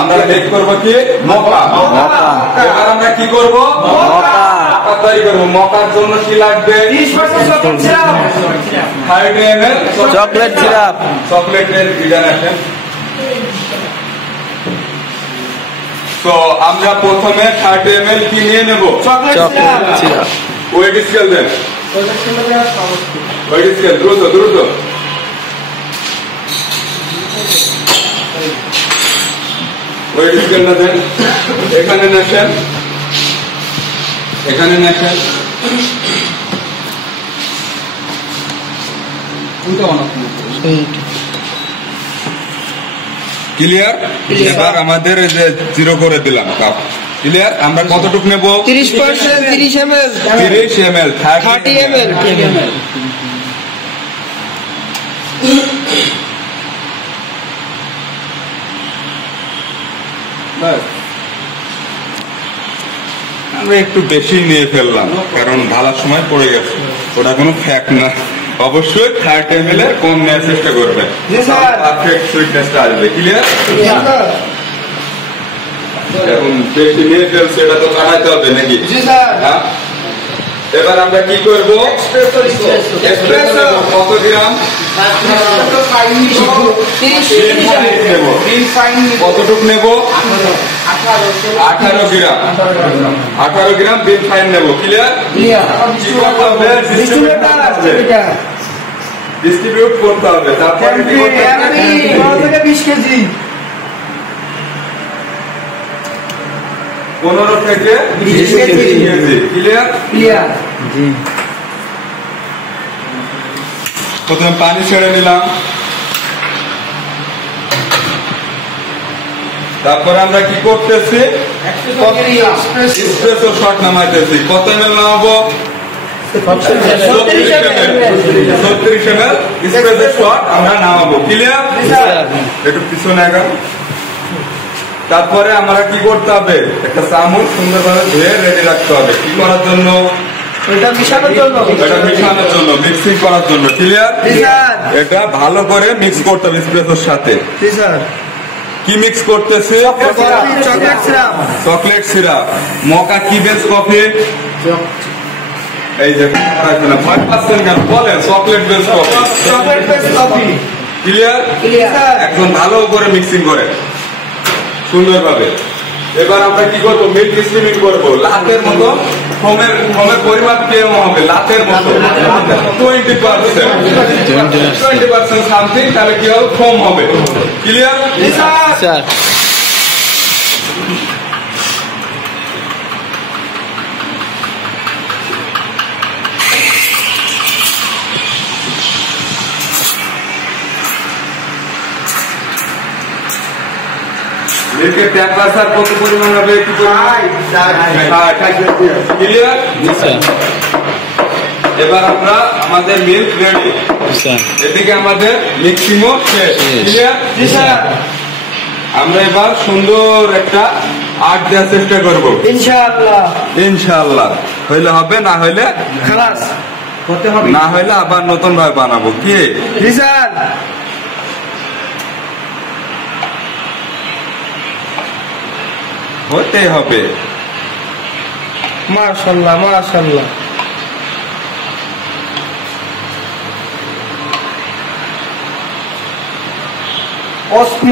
আমরা মেক করবো কি মকা। এবার আমরা কি করবো মকা তৈরি করবো। মকার জন্য কি লাগবে 30 ml চকলেট সিরাপ। চকলেটের বিধান আছে। তো আমরা প্রথমে 30 ml কি নিয়ে নেব চকলেট সিরাপ। ওয়েট স্কেল দেন। ওয়েট স্কেল দ্রুত দ্রুত। ওয়েট স্কেলটা দেন। এখানে নেছেন, এখানে নেছেন। ক্লিয়ার? এবার আমাদের যে জিরো করে দিলাম কাপ। ক্লিয়ার? আমরা কতটুকু নেব 30%, 30 ml, 30 ml, 30 ml। আমরা একটু বেশি নিয়ে ফেললাম কারণ ঢালার সময় পড়ে গেছে, ওটা কোনো ফ্যাক্ট না। অবশ্যই 30 ml এর কম নেওয়ার চেষ্টা করবে, পারফেক্ট সুইটনেসটা আসবে। ক্লিয়ার? এখন বেশি নিয়ে ফেলছে, এটা তো কাটাতে হবে নাকি? হ্যাঁ। এবার আমরা কি করবো কত গ্রাম কতটুক নেব 18 গ্রাম। 18 গ্রাম বিন ফাইন নেব। ক্লিয়ার? ডিস্ট্রিবিউট করতে হবে। তারপরে 20 কেজি 15 থেকে 20 কেজি। ক্লিয়ার? ক্লিয়ার। জি। প্রথমে পানি ছেড়ে নিলাম, তারপরে আমরা কি করতেছি এসপ্রেসো শট নামাইতেছি। কত ml নামাবো 36 ml এসপ্রেসো শট আমরা নামাবো। ক্লিয়ার? একটু পিছনে আগান। তারপরে আমরা কি করতে হবে, একটা চামচ সুন্দরভাবে ধুয়ে রেডি রাখতে হবে। কি করার জন্য? এটা মিশানোর জন্য, এটা মিশানোর জন্য, মিক্সিং করার জন্য। ক্লিয়ার? এটা ভালো করে মিক্স করতে হবে এসপ্রেসোর সাথে। কি মিক্স করতেছে? Chocolate syrup. Chocolate syrup. Mocha কি বেস কফি? এই যে ভয় পাচ্ছেন কেন বলেন, chocolate base coffee. Chocolate base coffee. Clear? একদম ভালো করে মিক্সিং করে সুন্দরভাবে। এবার আমরা কি করবো, মিল্ক স্টিমিং করবো। লাতের মতো ফোমের পরিমাণ কেমন হবে? লাতের মতো 20% সামথিং, তাহলে কি হবে, ফোম হবে। ক্লিয়ার? স্যার মিল্কের টেম্পারেচার কত পরিমাণ হবে? কি ক্লিয়ার? এবার আমরা আমাদের মিল্ক রেডি, এদিকে আমাদের মিক্সিংও শেষ। ক্লিয়ার? আমরা এবার সুন্দর একটা আর্ট দেওয়ার চেষ্টা করবো ইনশাআল্লাহ। ইনশাআল্লাহ। হইলে হবে, না হইলে খালাস হতে হবে, না হইলে আবার নতুন ভাবে বানাবো। কি স্যার? হতে হবে। মাশাআল্লাহ মাশাআল্লাহ।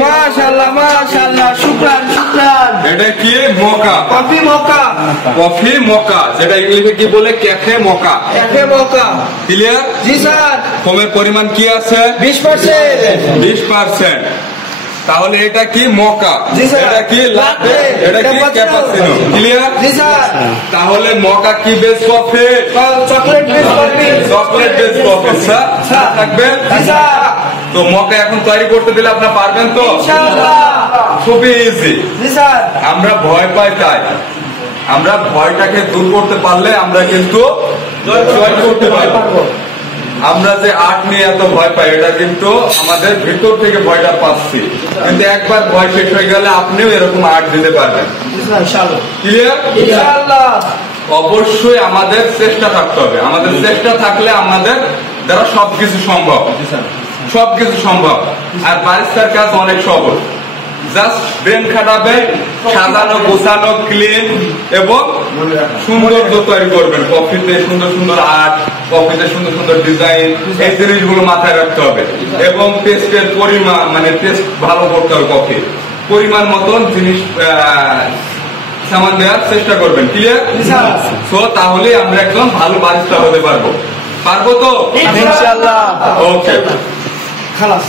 মাশাআল্লাহ মাশাআল্লাহ। শুকরান শুকরান। এটা কি মকা, কফি মকা। কফি মকা, যেটা ইংলিশে কি বলে, ক্যাফে মকা। ক্যাফে মকা। ক্লিয়ার? জি স্যার। ফোমের পরিমাণ কি আছে 20%। 20%। তাহলে এটা কি মকা, এটা কি লাটে, এটা কি ক্যাপাচিনো। ক্লিয়ার? জি স্যার। তাহলে মকা কি base coffee, chocolate base coffee. Chocolate base coffee. Sir থাকবে? জি স্যার। তো মকা এখন তৈরি করতে দিলে আপনারা পারবেন তো? ইনশাআল্লাহ। খুবই ইজি। জি স্যার। আমরা ভয় পাই, তাই আমরা ভয়টাকে দূর করতে পারলে আমরা কিন্তু জয় করতে পারবো। আমরা যে আর্ট নিয়ে এত ভয় পাই, এটা কিন্তু আমাদের ভিতর থেকে ভয়টা পাচ্ছি, কিন্তু একবার ভয় শেষ হয়ে গেলে আপনিও এরকম আর্ট দিতে পারবেন। ক্লিয়ার? ইনশাআল্লাহ। অবশ্যই আমাদের চেষ্টা থাকতে হবে। আমাদের চেষ্টা থাকলে আমাদের দ্বারা সবকিছু সম্ভব, সবকিছু সম্ভব। আর বারিস্তার কাজ অনেক সহজ। জাস্ট ব্রেন খাটাবেন, সাজানো গোছানো ক্লিন এবং সৌন্দর্য তৈরি করবেন। কফিতে সুন্দর সুন্দর আর্ট, কফিতে সুন্দর সুন্দর ডিজাইন, এই জিনিসগুলো মাথায় রাখতে হবে। এবং টেস্টের পরিমাণ, মানে টেস্ট ভালো করতে হবে। কফি পরিমাণ মতন জিনিস সামান দেওয়ার চেষ্টা করবেন। ক্লিয়ার? সো তাহলে আমরা একদম ভালো বারিস্তা হতে পারবো তো? ইনশাআল্লাহ। ওকে, খালাস।